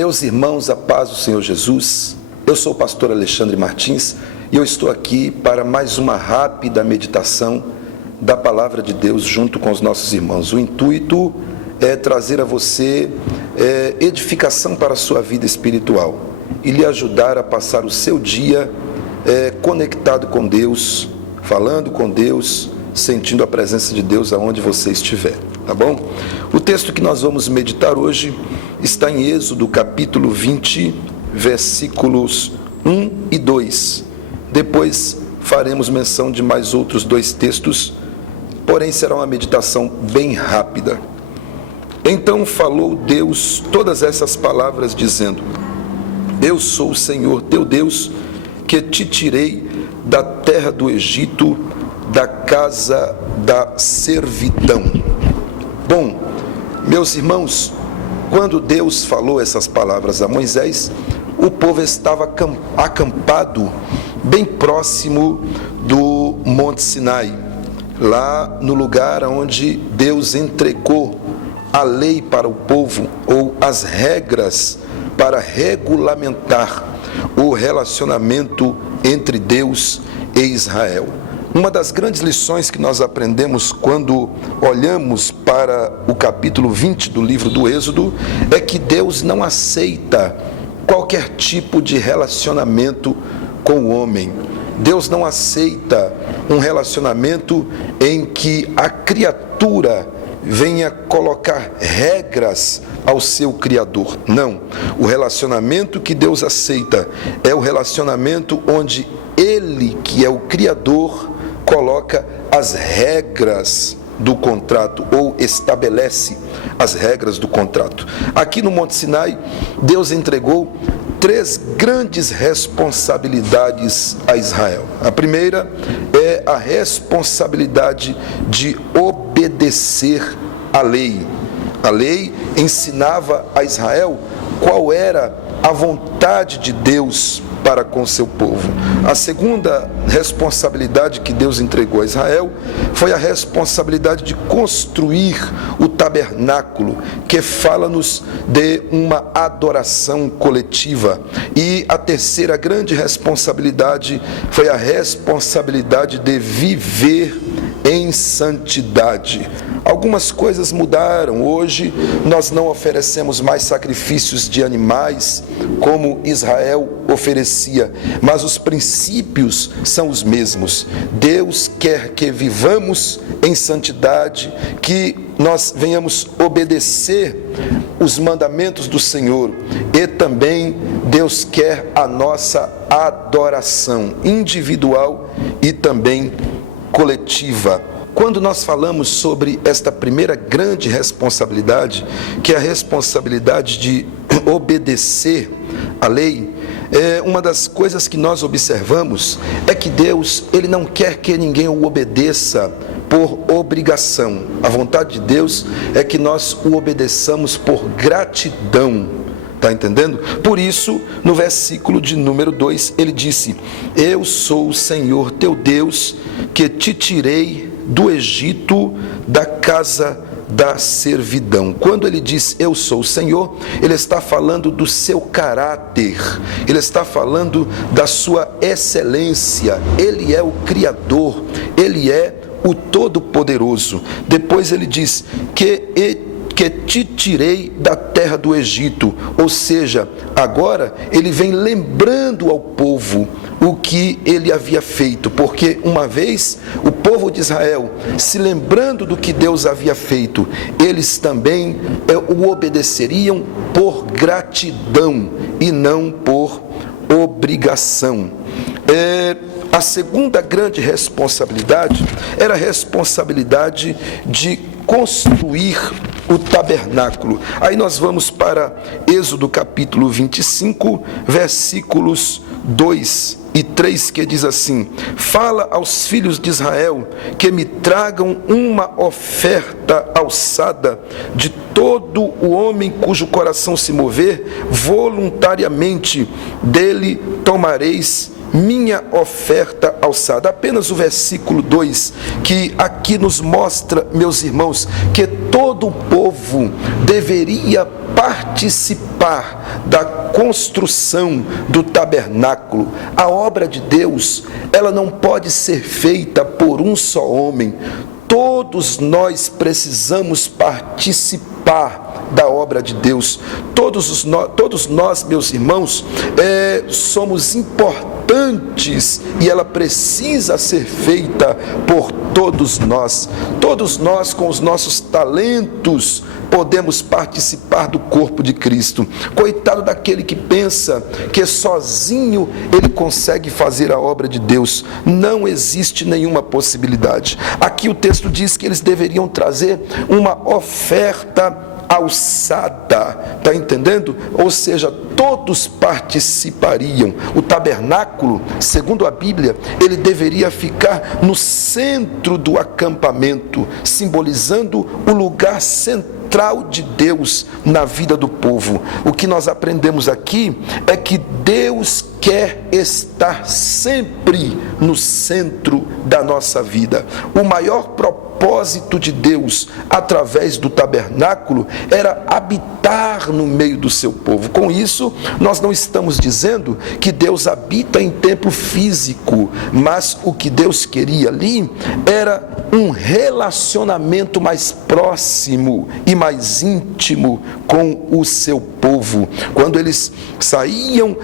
Meus irmãos, a paz do Senhor Jesus, eu sou o pastor Alexandre Martins e eu estou aqui para mais uma rápida meditação da palavra de Deus junto com os nossos irmãos. O intuito é trazer a você edificação para a sua vida espiritual e lhe ajudar a passar o seu dia conectado com Deus, falando com Deus, sentindo a presença de Deus aonde você estiver, tá bom? O texto que nós vamos meditar hoje está em Êxodo capítulo 20, versículos 1 e 2. Depois faremos menção de mais outros dois textos, porém será uma meditação bem rápida. Então falou Deus todas essas palavras, dizendo: Eu sou o Senhor teu Deus, que te tirei da terra do Egito, da casa da servidão. Bom, meus irmãos, quando Deus falou essas palavras a Moisés, o povo estava acampado bem próximo do Monte Sinai, lá no lugar onde Deus entregou a lei para o povo, ou as regras para regulamentar o relacionamento entre Deus e Israel. Uma das grandes lições que nós aprendemos quando olhamos para o capítulo 20 do livro do Êxodo é que Deus não aceita qualquer tipo de relacionamento com o homem. Deus não aceita um relacionamento em que a criatura venha colocar regras ao seu Criador. Não. O relacionamento que Deus aceita é o relacionamento onde Ele, que é o Criador, coloca as regras do contrato, ou estabelece as regras do contrato. Aqui no Monte Sinai, Deus entregou três grandes responsabilidades a Israel. A primeira é a responsabilidade de obedecer à lei. A lei ensinava a Israel qual era a vontade de Deus para com seu povo. A segunda responsabilidade que Deus entregou a Israel foi a responsabilidade de construir o tabernáculo, que fala-nos de uma adoração coletiva. E a terceira grande responsabilidade foi a responsabilidade de viver em santidade. Algumas coisas mudaram. Hoje nós não oferecemos mais sacrifícios de animais como Israel oferecia, mas os princípios são os mesmos. Deus quer que vivamos em santidade, que nós venhamos obedecer os mandamentos do Senhor, e também Deus quer a nossa adoração individual e também coletiva. Quando nós falamos sobre esta primeira grande responsabilidade, que é a responsabilidade de obedecer à lei, uma das coisas que nós observamos é que Deus, Ele não quer que ninguém o obedeça por obrigação. A vontade de Deus é que nós o obedeçamos por gratidão. Está entendendo? Por isso, no versículo de número 2, ele disse: Eu sou o Senhor teu Deus, que te tirei do Egito, da casa da servidão. Quando ele diz eu sou o Senhor, ele está falando do seu caráter, ele está falando da sua excelência. Ele é o Criador, ele é o Todo-Poderoso. Depois ele diz que te tirei da terra do Egito, ou seja, agora ele vem lembrando ao povo o que ele havia feito, porque uma vez o povo de Israel, se lembrando do que Deus havia feito, eles também o obedeceriam por gratidão e não por obrigação. A segunda grande responsabilidade era a responsabilidade de construir o tabernáculo. Aí nós vamos para Êxodo capítulo 25, versículos 2 e 3, que diz assim: Fala aos filhos de Israel que me tragam uma oferta alçada de todo o homem cujo coração se mover, voluntariamente dele tomareis minha oferta alçada. Apenas o versículo 2, que aqui nos mostra, meus irmãos, que todo o povo deveria participar da construção do tabernáculo. A obra de Deus, ela não pode ser feita por um só homem. Todos nós precisamos participar da obra de Deus. Todos nós, meus irmãos, somos importantes e ela precisa ser feita por todos nós. Todos nós, com os nossos talentos, podemos participar do corpo de Cristo. Coitado daquele que pensa que sozinho ele consegue fazer a obra de Deus. Não existe nenhuma possibilidade. Aqui o texto diz que eles deveriam trazer uma oferta alçada, está entendendo? Ou seja, todos participariam. O tabernáculo, segundo a Bíblia, ele deveria ficar no centro do acampamento, simbolizando o lugar central de Deus na vida do povo. O que nós aprendemos aqui é que Deus quer estar sempre no centro da nossa vida. O maior propósito de Deus através do tabernáculo era habitar no meio do seu povo. Com isso, nós não estamos dizendo que Deus habita em templo físico, mas o que Deus queria ali era um relacionamento mais próximo e mais íntimo com o seu povo. Quando eles saíam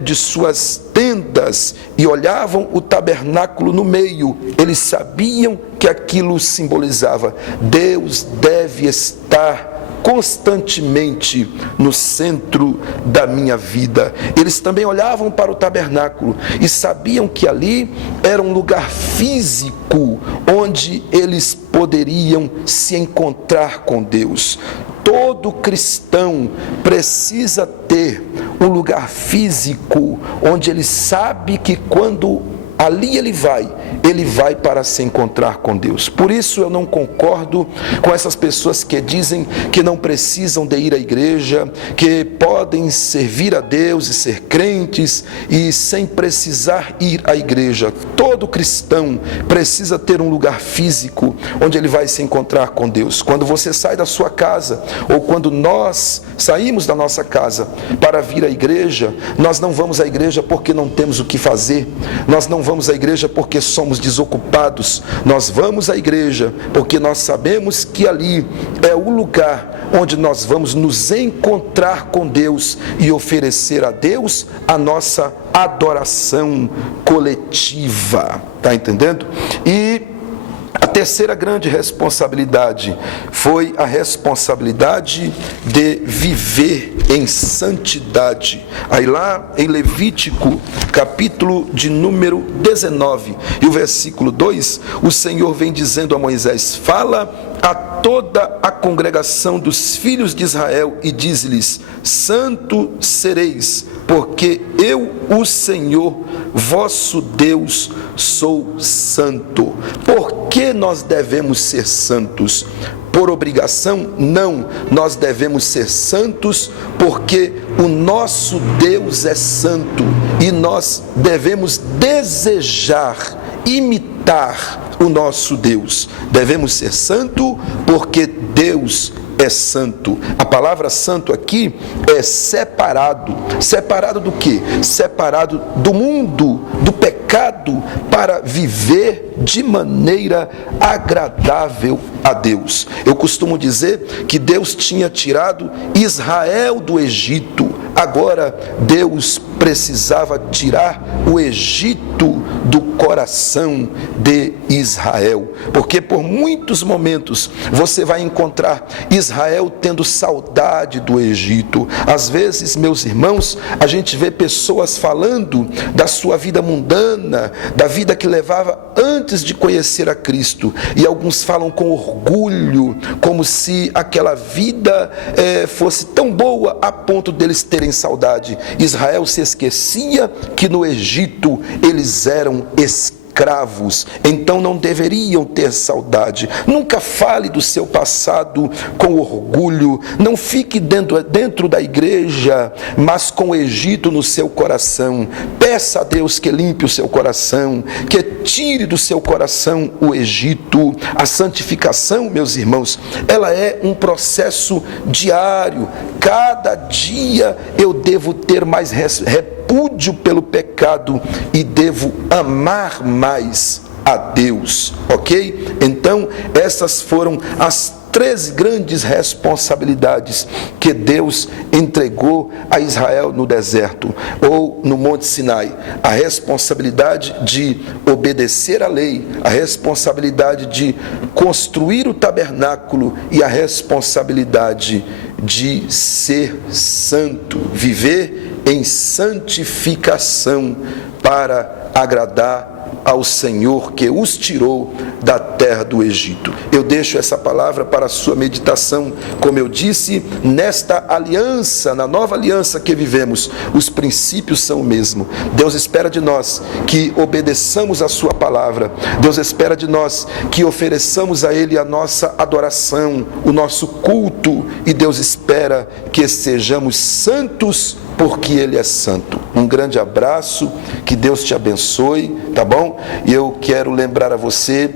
de suas tendas e olhavam o tabernáculo no meio, eles sabiam que aquilo simbolizava: Deus deve estar constantemente no centro da minha vida. Eles também olhavam para o tabernáculo e sabiam que ali era um lugar físico onde eles poderiam se encontrar com Deus. Todo cristão precisa ter um lugar físico onde ele sabe que quando ali ele vai para se encontrar com Deus. Por isso eu não concordo com essas pessoas que dizem que não precisam de ir à igreja, que podem servir a Deus e ser crentes e sem precisar ir à igreja. Todo cristão precisa ter um lugar físico onde ele vai se encontrar com Deus. Quando você sai da sua casa, ou quando nós saímos da nossa casa para vir à igreja, nós não vamos à igreja porque não temos o que fazer, nós não vamos à igreja porque somos desocupados, nós vamos à igreja porque nós sabemos que ali é o lugar onde nós vamos nos encontrar com Deus e oferecer a Deus a nossa adoração coletiva, tá entendendo? E a terceira grande responsabilidade foi a responsabilidade de viver em santidade. Aí lá em Levítico, capítulo de número 19, e o versículo 2, o Senhor vem dizendo a Moisés: fala a toda a congregação dos filhos de Israel e diz-lhes: santo sereis, porque eu, o Senhor, vosso Deus, sou santo. Por que nós devemos ser santos? Por obrigação? Não, nós devemos ser santos porque o nosso Deus é santo e nós devemos desejar imitar o nosso Deus. Devemos ser santo porque Deus é santo. A palavra santo aqui é separado. Separado do quê? Separado do mundo, do pecado, para viver de maneira agradável a Deus. Eu costumo dizer que Deus tinha tirado Israel do Egito. Agora Deus precisava tirar o Egito do coração de Israel, porque por muitos momentos você vai encontrar Israel tendo saudade do Egito. Às vezes, meus irmãos, a gente vê pessoas falando da sua vida mundana, da vida que levava antes de conhecer a Cristo, e alguns falam com orgulho, como se aquela vida fosse tão boa a ponto deles terem saudade. Israel se esquecia que no Egito eles eram escravos. escravos, então não deveriam ter saudade. Nunca fale do seu passado com orgulho, não fique dentro da igreja, mas com o Egito no seu coração. Peça a Deus que limpe o seu coração, que tire do seu coração o Egito. A santificação, meus irmãos, ela é um processo diário. Cada dia eu devo ter mais repúdio pelo pecado e devo amar mais a Deus, ok? Então, essas foram as 3 grandes responsabilidades que Deus entregou a Israel no deserto ou no Monte Sinai. A responsabilidade de obedecer à lei, a responsabilidade de construir o tabernáculo e a responsabilidade de ser santo, viver em santificação para agradar ao Senhor que os tirou da terra do Egito. Eu deixo essa palavra para a sua meditação. Como eu disse, nesta aliança, na nova aliança que vivemos, os princípios são o mesmo. Deus espera de nós que obedeçamos a sua palavra. Deus espera de nós que ofereçamos a Ele a nossa adoração, o nosso culto, e Deus espera que sejamos santos porque Ele é santo. Um grande abraço, que Deus te abençoe, tá bom? E eu quero lembrar a você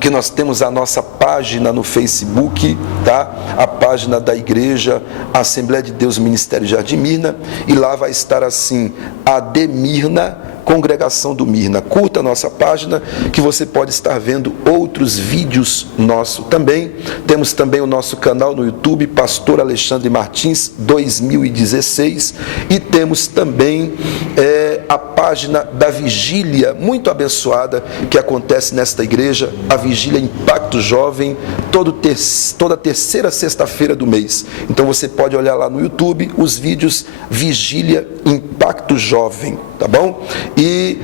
que nós temos a nossa página no Facebook, tá? A página da igreja Assembleia de Deus Ministério Jardim Mirna, e lá vai estar assim, Ademirna, Congregação do Mirna. Curta a nossa página, que você pode estar vendo outros vídeos nossos também. Temos também o nosso canal no YouTube, Pastor Alexandre Martins 2016, e temos também a página da vigília muito abençoada que acontece nesta igreja, a vigília Impacto Jovem, toda terceira sexta-feira do mês. Então você pode olhar lá no YouTube os vídeos Vigília Impacto Jovem, tá bom? E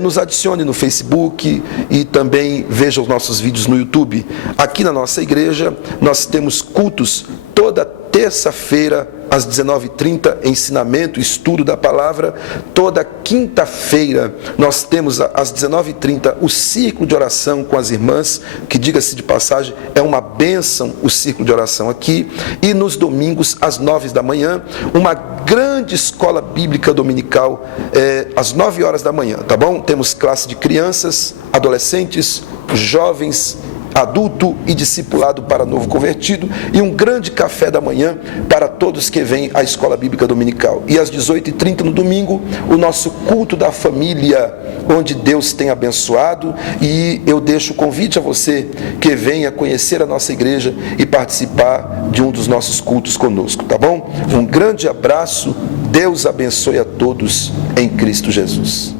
nos adicione no Facebook e também veja os nossos vídeos no YouTube. Aqui na nossa igreja nós temos cultos toda terça-feira às 19h30, ensinamento, estudo da palavra. Toda quinta-feira nós temos às 19h30 o círculo de oração com as irmãs, que, diga-se de passagem, é uma bênção o círculo de oração aqui. E nos domingos às 9h da manhã, uma grande escola bíblica dominical, às 9h da manhã, tá bom? Temos classe de crianças, adolescentes, jovens, adulto e discipulado para novo convertido, e um grande café da manhã para todos que vêm à escola bíblica dominical. E às 18h30 no domingo, o nosso culto da família, onde Deus tem abençoado. E eu deixo o convite a você que venha conhecer a nossa igreja e participar de um dos nossos cultos conosco, tá bom? Um grande abraço, Deus abençoe a todos em Cristo Jesus.